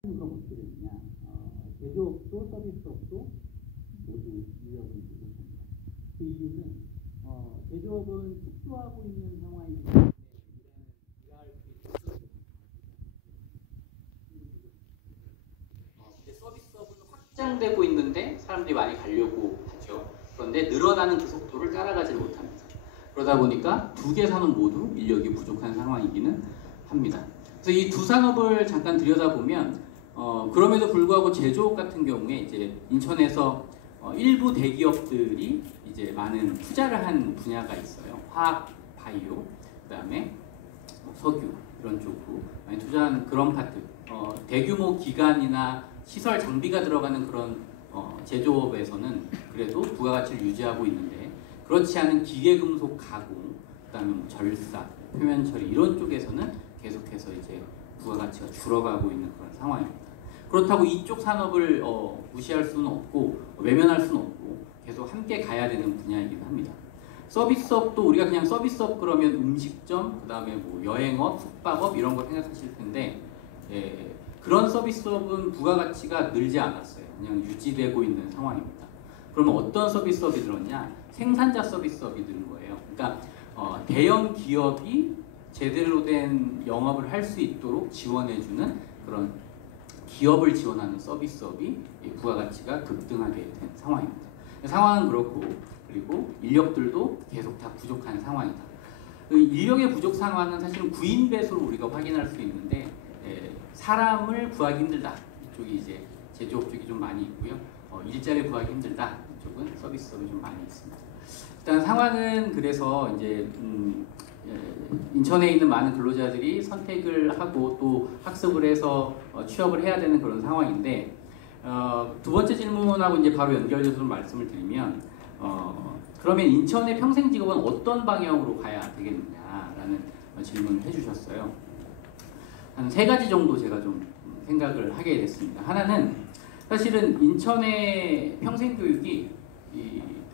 그런 어떻게 되느냐? 제조업도 서비스업도 모두 인력을 부족합니다. 그 이유는 제조업은 축소하고 있는 상황이기 때문에 일할 수 있는 근데 서비스업은 확장되고 있는데 사람들이 많이 가려고 하죠. 그런데 늘어나는 그 속도를 따라가지 못합니다. 그러다 보니까 두 개 산업 모두 인력이 부족한 상황이기는 합니다. 그래서 이 두 산업을 잠깐 들여다보면 그럼에도 불구하고 제조업 같은 경우에 이제 인천에서 일부 대기업들이 이제 많은 투자를 한 분야가 있어요. 화학, 바이오, 그다음에 석유 이런 쪽으로 많이 투자하는 그런 파트. 대규모 기관이나 시설 장비가 들어가는 그런 제조업에서는 그래도 부가가치를 유지하고 있는데 그렇지 않은 기계금속 가공, 그다음에 뭐 절사, 표면 처리 이런 쪽에서는 계속해서 이제 부가가치가 줄어가고 있는 그런 상황입니다. 그렇다고 이쪽 산업을 무시할 수는 없고 외면할 수는 없고 계속 함께 가야 되는 분야이긴 합니다. 서비스업도 우리가 그냥 서비스업 그러면 음식점, 그 다음에 뭐 여행업, 숙박업 이런 거 생각하실 텐데 그런 서비스업은 부가가치가 늘지 않았어요. 그냥 유지되고 있는 상황입니다. 그러면 어떤 서비스업이 늘었냐? 생산자 서비스업이 늘은 거예요. 그러니까 대형 기업이 제대로 된 영업을 할 수 있도록 지원해주는 그런 기업을 지원하는 서비스업이 부가가치가 급등하게 된 상황입니다. 상황은 그렇고 그리고 인력들도 계속 다 부족한 상황이다. 인력의 부족 상황은 사실은 구인 배수로 우리가 확인할 수 있는데 사람을 구하기 힘들다. 이쪽이 이제 제조업 쪽이 좀 많이 있고요. 일자리 구하기 힘들다. 이쪽은 서비스업이 좀 많이 있습니다. 일단 상황은 그래서 이제 인천에 있는 많은 근로자들이 선택을 하고 또 학습을 해서 취업을 해야 되는 그런 상황인데 두 번째 질문하고 이제 바로 연결돼서 말씀을 드리면 그러면 인천의 평생 직업은 어떤 방향으로 가야 되겠느냐라는 질문을 해주셨어요. 한 세 가지 정도 제가 좀 생각을 하게 됐습니다. 하나는 사실은 인천의 평생 교육이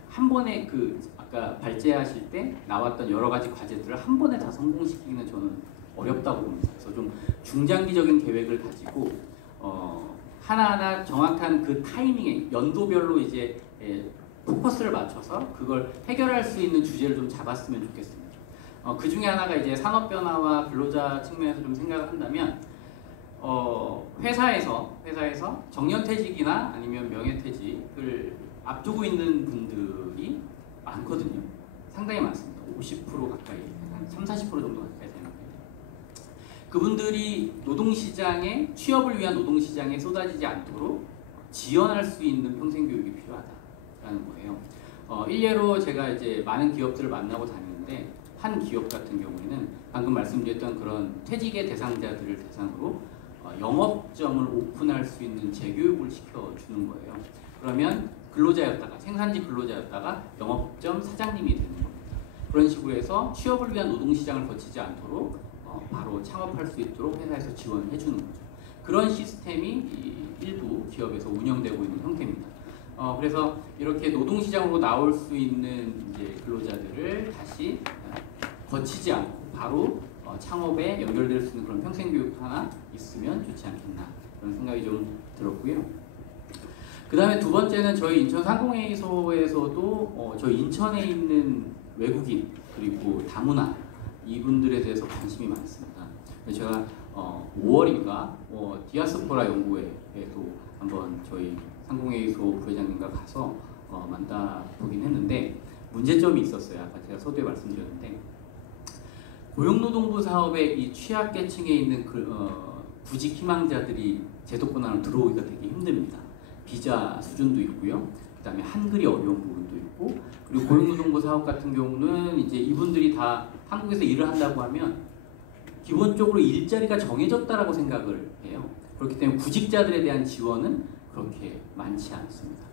한 번에 아까 발제하실 때 나왔던 여러 가지 과제들을 한 번에 다 성공시키기는 저는 어렵다고 봅니다. 그래서 좀 중장기적인 계획을 가지고 하나하나 정확한 그 타이밍에 연도별로 이제 포커스를 맞춰서 그걸 해결할 수 있는 주제를 좀 잡았으면 좋겠습니다. 그 중에 하나가 이제 산업 변화와 근로자 측면에서 좀 생각을 한다면 회사에서 정년퇴직이나 아니면 명예퇴직을 앞두고 있는 분들이 많거든요. 상당히 많습니다. 50% 가까이, 한 30, 40% 정도 가까이 되는데 그분들이 노동시장에 취업을 위한 노동시장에 쏟아지지 않도록 지원할 수 있는 평생교육이 필요하다라는 거예요. 일례로 제가 이제 많은 기업들을 만나고 다니는데 한 기업 같은 경우에는 방금 말씀드렸던 그런 퇴직의 대상자들을 대상으로 영업점을 오픈할 수 있는 재교육을 시켜주는 거예요. 그러면 근로자였다가 생산지 근로자였다가 영업점 사장님이 되는 겁니다. 그런 식으로 해서 취업을 위한 노동시장을 거치지 않도록 바로 창업할 수 있도록 회사에서 지원해 주는 거죠. 그런 시스템이 일부 기업에서 운영되고 있는 형태입니다. 그래서 이렇게 노동시장으로 나올 수 있는 이제 근로자들을 다시 거치지 않고 바로 창업에 연결될 수 있는 그런 평생교육 하나 있으면 좋지 않겠나 그런 생각이 좀 들었고요. 그 다음에 두 번째는 저희 인천 상공회의소에서도 저희 인천에 있는 외국인 그리고 다문화 이분들에 대해서 관심이 많습니다. 제가 5월인가 디아스포라 연구회에도 한번 저희 상공회의소 부회장님과 가서 만나보긴 했는데 문제점이 있었어요. 아까 제가 서두에 말씀드렸는데 고용노동부 사업에 이 취약계층에 있는 구직 희망자들이 제도권 안으로 들어오기가 되게 힘듭니다. 비자 수준도 있고요. 그 다음에 한글이 어려운 부분도 있고 그리고 고용노동부 사업 같은 경우는 이제 이분들이 다 한국에서 일을 한다고 하면 기본적으로 일자리가 정해졌다라고 생각을 해요. 그렇기 때문에 구직자들에 대한 지원은 그렇게 많지 않습니다.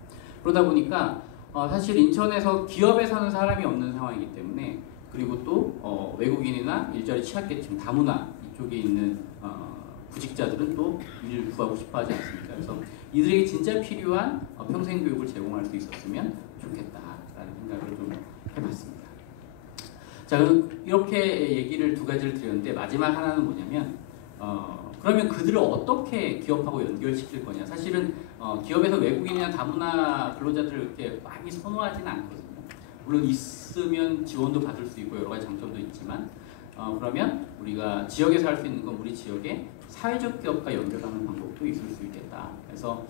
그러다 보니까 사실 인천에서 기업에 사는 사람이 없는 상황이기 때문에 그리고 또 외국인이나 일자리 취약계층 다문화 이쪽에 있는 구직자들은 또 일을 구하고 싶어 하지 않습니까? 그래서 이들에게 진짜 필요한 평생교육을 제공할 수 있었으면 좋겠다라는 생각을 좀 해봤습니다. 자, 그럼 이렇게 얘기를 두 가지를 드렸는데 마지막 하나는 뭐냐면 그러면 그들을 어떻게 기업하고 연결시킬 거냐? 사실은 기업에서 외국인이나 다문화 근로자들을 이렇게 많이 선호하지는 않거든요. 물론 있으면 지원도 받을 수 있고 여러 가지 장점도 있지만 그러면 우리가 지역에서 할 수 있는 건 우리 지역에 사회적 기업과 연결하는 방법도 있을 수 있겠다. 그래서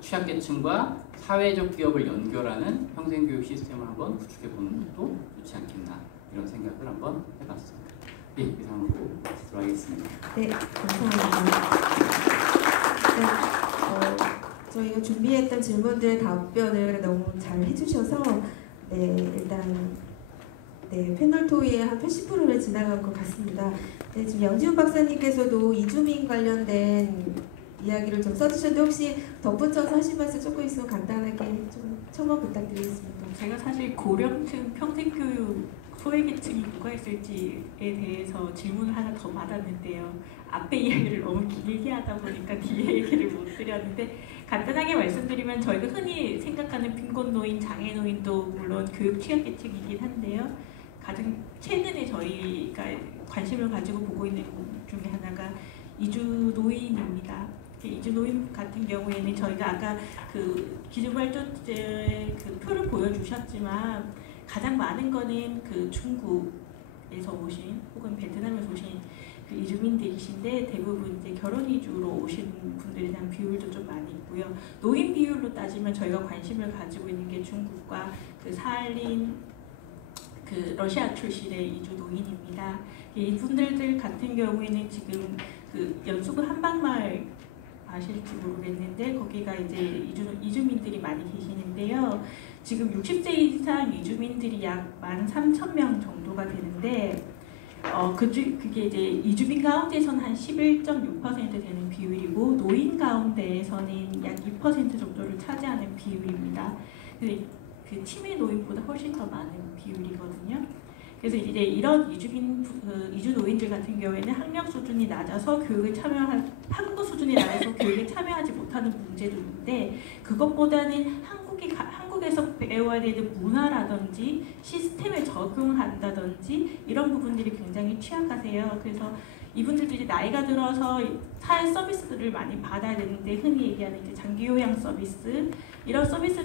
취약계층과 사회적 기업을 연결하는 평생교육 시스템을 한번 구축해보는 것도 좋지 않겠나 이런 생각을 한번 해봤습니다. 네, 이상으로 들어가겠습니다. 네, 감사합니다. 네, 저희가 준비했던 질문들의 답변을 너무 잘 해주셔서 일단 패널 토의의 한 80%를 지나간 것 같습니다. 네, 지금 양지훈 박사님께서도 이주민 관련된 이야기를 좀 써주셨는데 혹시 덧붙여서 하신 말씀 조금 있으면 간단하게 좀 첨언 부탁드리겠습니다. 제가 사실 고령층 평생교육 소외계층이 누가 있을지에 대해서 질문을 하나 더 받았는데요. 앞에 이야기를 너무 길게 하다 보니까 뒤에 얘기를 못 드렸는데 간단하게 말씀드리면 저희가 흔히 생각하는 빈곤노인, 장애노인도 물론 교육 취약계층이긴 한데요. 가장 최근에 저희가 관심을 가지고 보고 있는 것 중에 하나가 이주노인입니다. 이주노인 같은 경우에는 저희가 아까 그 기준발전제 그 표를 보여주셨지만 가장 많은 거는 그 중국에서 오신 혹은 베트남에서 오신 그 이주민들이신데 대부분 이제 결혼 이주로 오신 분들에 대한 비율도 좀 많이 있고요. 노인 비율로 따지면 저희가 관심을 가지고 있는 게 중국과 그 사할린 그 러시아 출신의 이주 노인입니다. 이분들 같은 경우에는 지금 그 연수구 한방마을 아실지 모르겠는데 거기가 이제 이주민들이 많이 계시는데요. 지금 60세 이상 이주민들이 약 13,000명 정도가 되는데 그게 이제 이주민 가운데서는 한 11.6% 되는 비율이고 노인 가운데에서는 약 2% 정도를 차지하는 비율입니다. 그 치매 노인보다 훨씬 더 많은 비율이거든요. 그래서 이제 이런 이주 노인들 같은 경우에는 학력 수준이 낮아서 한국 수준이 낮아서 교육에 참여하지 못하는 문제도 있는데 그것보다는 한국에서 배워야 되는 문화라든지 시스템에 적응한다든지 이런 부분들이 굉장히 취약하세요. 그래서 이분들도 이제 나이가 들어서 사회 서비스들을 많이 받아야 되는데 흔히 얘기하는 이제 장기 요양 서비스 이런 서비스를